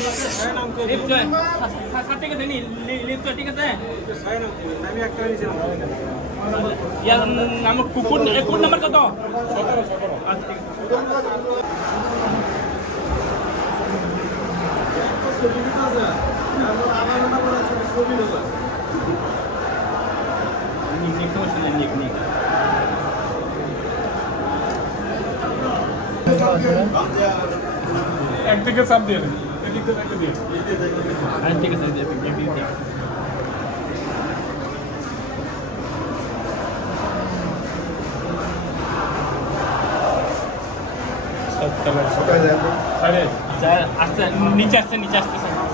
ঠিক আছে ঠিক আছে ইয়ার নাম কোন নাম্বার কত? একদিকে চাপ দিয়ে দেন, এদিক দিয়ে একটা দিয়ে। ঠিক আছে আস্তে নিচে আসতেছে না